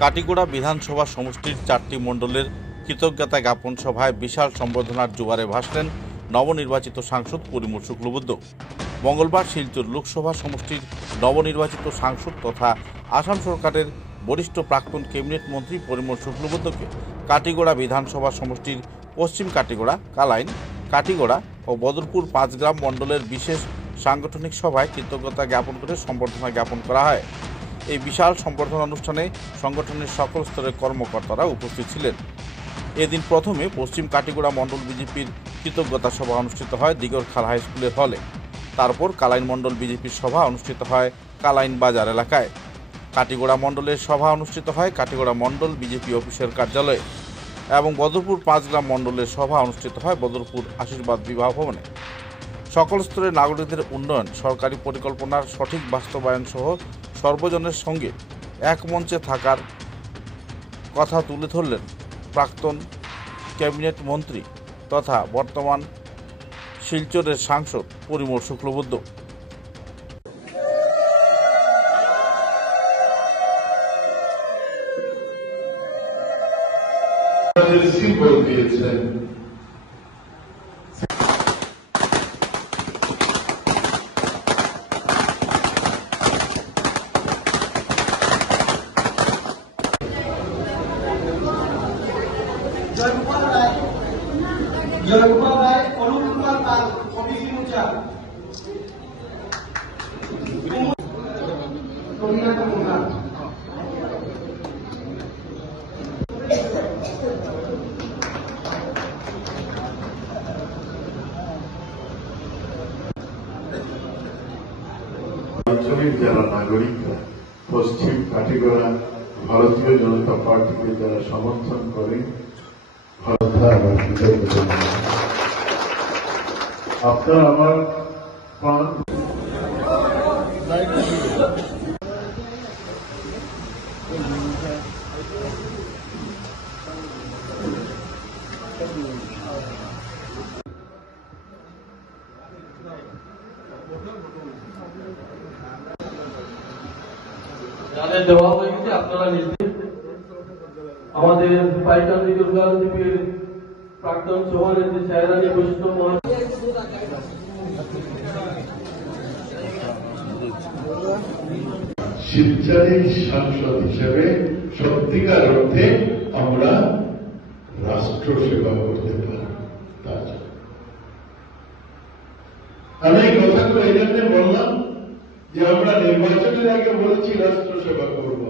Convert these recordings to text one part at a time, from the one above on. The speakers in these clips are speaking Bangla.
কাটিগড়া বিধানসভা সমষ্টির 4টি মণ্ডলের কৃতজ্ঞতা জ্ঞাপন সভায় বিশাল সম্বর্ধনার জোয়ারে ভাসলেন নবনির্বাচিত সাংসদ পরিমল শুক্লবৈদ্য। মঙ্গলবার শিলচর লোকসভা সমষ্টির নবনির্বাচিত সাংসদ তথা আসাম সরকারের বরিষ্ঠ প্রাক্তন ক্যাবিনেট মন্ত্রী পরিমল শুক্লবৈদ্যকে কাটিগড়া বিধানসভা সমষ্টির পশ্চিম কাটিগড়া, কালাইন, কাটিগড়া ও বদরপুর 5 গ্রাম মণ্ডলের বিশেষ সাংগঠনিক সভায় কৃতজ্ঞতা জ্ঞাপন করে সম্বর্ধনা জ্ঞাপন করা হয়। এই বিশাল সম্বর্ধনা অনুষ্ঠানে সংগঠনের সকল স্তরের কর্মকর্তারা উপস্থিত ছিলেন। এদিন প্রথমে পশ্চিম কাটিগড়া মণ্ডল বিজেপির কৃতজ্ঞতা সভা অনুষ্ঠিত হয় দিগরখাল হাই স্কুলের হলে। তারপর কালাইন মণ্ডল বিজেপির সভা অনুষ্ঠিত হয় কালাইন বাজার এলাকায়। কাটিগড়া মণ্ডলের সভা অনুষ্ঠিত হয় কাটিগড়া মণ্ডল বিজেপি অফিসের কার্যালয়ে এবং বদরপুর 5 গ্রাম মণ্ডলের সভা অনুষ্ঠিত হয় বদরপুর আশীর্বাদ বিবাহ ভবনে। সকল স্তরের নাগরিকদের উন্নয়ন, সরকারি পরিকল্পনার সঠিক বাস্তবায়ন সহ সর্বজনের সঙ্গে এক মঞ্চে থাকার কথা তুলে ধরলেন প্রাক্তন ক্যাবিনেট মন্ত্রী তথা বর্তমান শিলচরের সাংসদ পরিমল শুক্লবৈদ্য। জয়গোপাল রায়, অনুপ কুমার পাল, অভিজিৎ মুচা, কবিনাথ মোহন। আঞ্চলিক যারা নাগরিকরা পশ্চিম কাটিগড়া ভারতীয় জনতা পার্টিকে যারা সমর্থন করে আপনার আমার যাদের দেওয়া হয়েছে আপনারা নিশ্চিত আমাদের পাইকান দুর্গাদ্বীপের প্রাক্তন সভানেত্রী সায়রানী বৈষ্ণব শিলচরের সাংসদ হিসেবে সত্যিকার অর্থে আমরা রাষ্ট্র সেবা করতে পারি। আমি এই কথাগুলো এই জন্য বললাম যে আমরা নির্বাচনের আগে বলেছি রাষ্ট্র সেবা করব,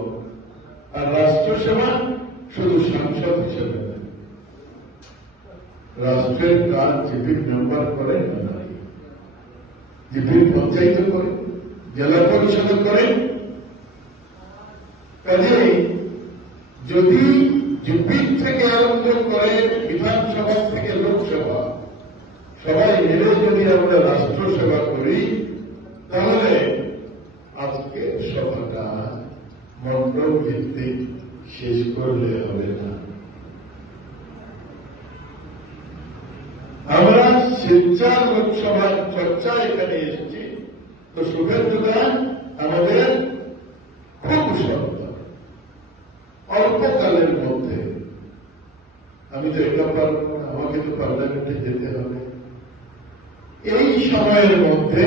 আর রাষ্ট্র সেবা শুধু সাংসদ হিসেবে নয়, রাষ্ট্রের কাজ জিপির মেম্বার করেন না, জিপির পঞ্চায়েত করে, জেলা পরিষদ করে। কাজেই যদি জিপির থেকে আরম্ভ করে বিধানসভা থেকে লোকসভা সবাই মিলে যদি আমরা রাষ্ট্র সেবা করি, তাহলে আজকে সভাটা মণ্ডল ভিত্তিক শেষ করলে হবে না। আমরা শিলচর লোকসভার চর্চা এখানে এসেছি, তো শুভেচ্ছা আমাদের খুব সন্তান অল্পকালের মধ্যে। আমি তো এটা পারব না, আমাকে তো পার্লামেন্টে যেতে হবে। এই সময়ের মধ্যে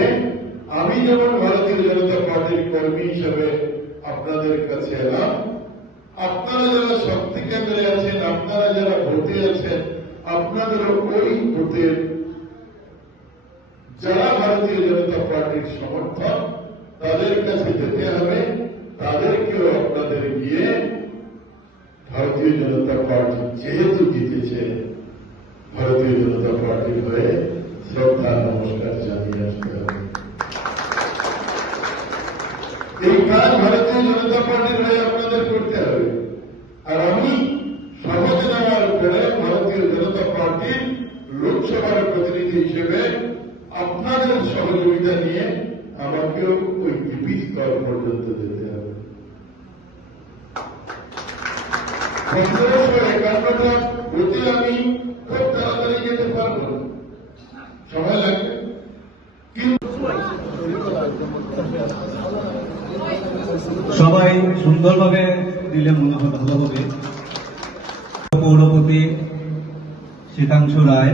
আমি যেমন ভারতীয় জনতা পার্টির কর্মী হিসেবে আপনাদের কাছে এলাম, আপনারা যারা শক্তি কেন্দ্রে আছেন, আপনারা যারা ভোটে আছেন, আপনাদেরও ওই ভোটের যারা ভারতীয় জনতা পার্টির সমর্থক তাদের কাছে যেতে হবে, তাদেরকেও আপনাদের গিয়ে ভারতীয় জনতা পার্টি যেহেতু জিতেছে, ভারতীয় জনতা পার্টির হয়ে শ্রদ্ধা নমস্কার জানিয়ে আসতে হবে। এই কাজ ভারতীয় জনতা পার্টির হয়ে আপনাদের করতে হবে। আর আমি শপথ নেওয়ার পরে ভারতীয় জনতা পার্টির লোকসভার প্রতিনিধি হিসেবে আপনাদের সহযোগিতা নিয়ে আমাকেও ওই জিপি স্তর পর্যন্ত যেতে হবে। 1551টা বুথে আমি খুব তাড়াতাড়ি যেতে পারবো, সময় লাগবে, কিন্তু সবাই সুন্দরভাবে দিলে মনে হয় ভালো হবে। পৌরপতি শীতাংশু রায়,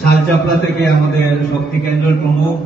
শালচাপড়া থেকে আমাদের শক্তি কেন্দ্রের প্রমুখ